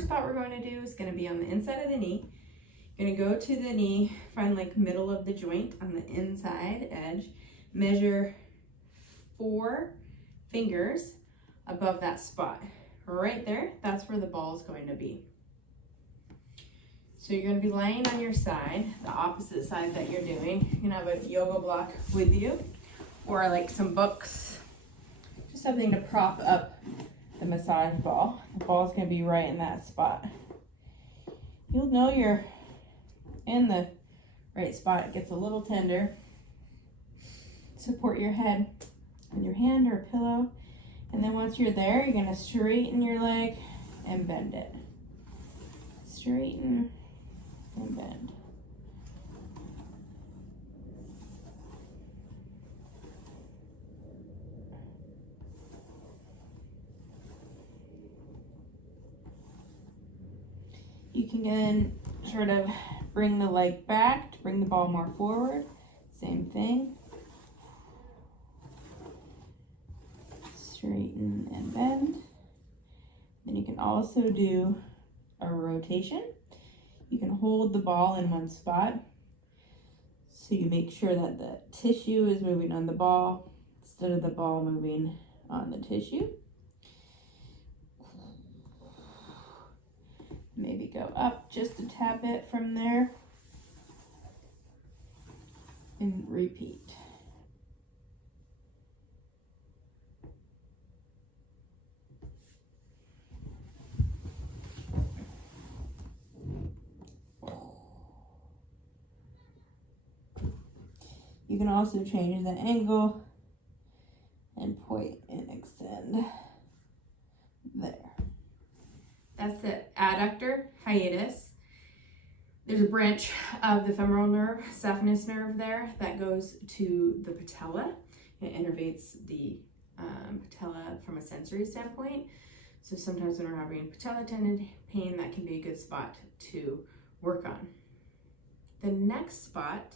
first spot we're going to do is going to be on the inside of the knee. You're going to go to the knee, find like middle of the joint on the inside edge, measure 4 fingers above that spot. Right there, that's where the ball is going to be. So you're going to be laying on your side, the opposite side that you're doing. You're going to have a yoga block with you, or like some books, just something to prop up the massage ball. The ball is going to be right in that spot. You'll know you're in the right spot. It gets a little tender. Support your head with your hand or a pillow. And then once you're there, you're going to straighten your leg and bend it. Straighten and bend. You can then sort of bring the leg back to bring the ball more forward. Same thing. Straighten and bend. Then you can also do a rotation. You can hold the ball in one spot, so you make sure that the tissue is moving on the ball instead of the ball moving on the tissue. Maybe go up just a tad bit from there and repeat. You can also change the angle and point and extend there. That's the adductor, hiatus. There's a branch of the femoral nerve, saphenous nerve there that goes to the patella. It innervates the patella from a sensory standpoint. So sometimes when we're having patella tendon pain, that can be a good spot to work on. The next spot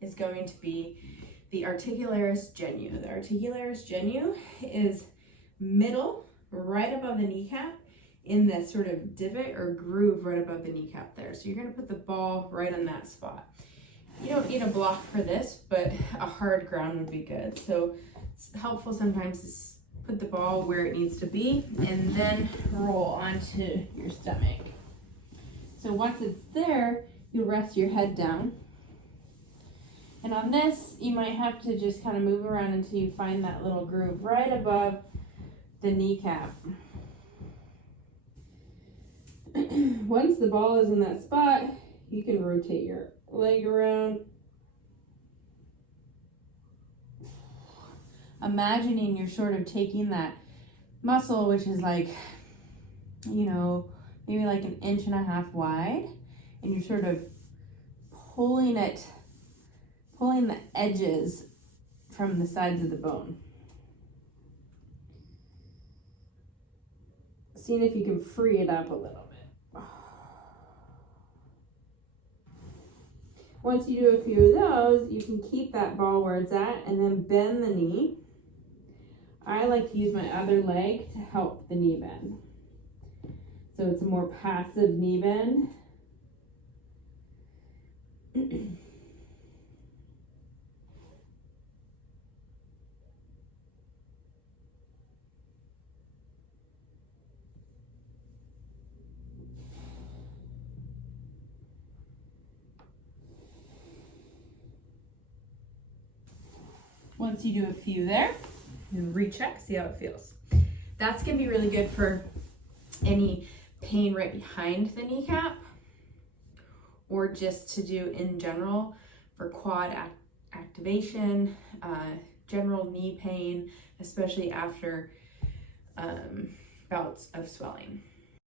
is going to be the articularis genu. The articularis genu is middle, right above the kneecap, in this sort of divot or groove right above the kneecap there. So you're going to put the ball right on that spot. You don't need a block for this, but a hard ground would be good. So it's helpful sometimes to put the ball where it needs to be and then roll onto your stomach. So once it's there, you'll rest your head down. And on this, you might have to just kind of move around until you find that little groove right above the kneecap. Once the ball is in that spot, you can rotate your leg around. Imagining you're sort of taking that muscle, which is like, maybe like 1.5 inches wide, and you're sort of pulling the edges from the sides of the bone. Seeing if you can free it up a little bit. Once you do a few of those, you can keep that ball where it's at and then bend the knee. I like to use my other leg to help the knee bend. So it's a more passive knee bend. Once you do a few there, you recheck, see how it feels. That's gonna be really good for any pain right behind the kneecap, or just to do in general for quad activation, general knee pain, especially after bouts of swelling.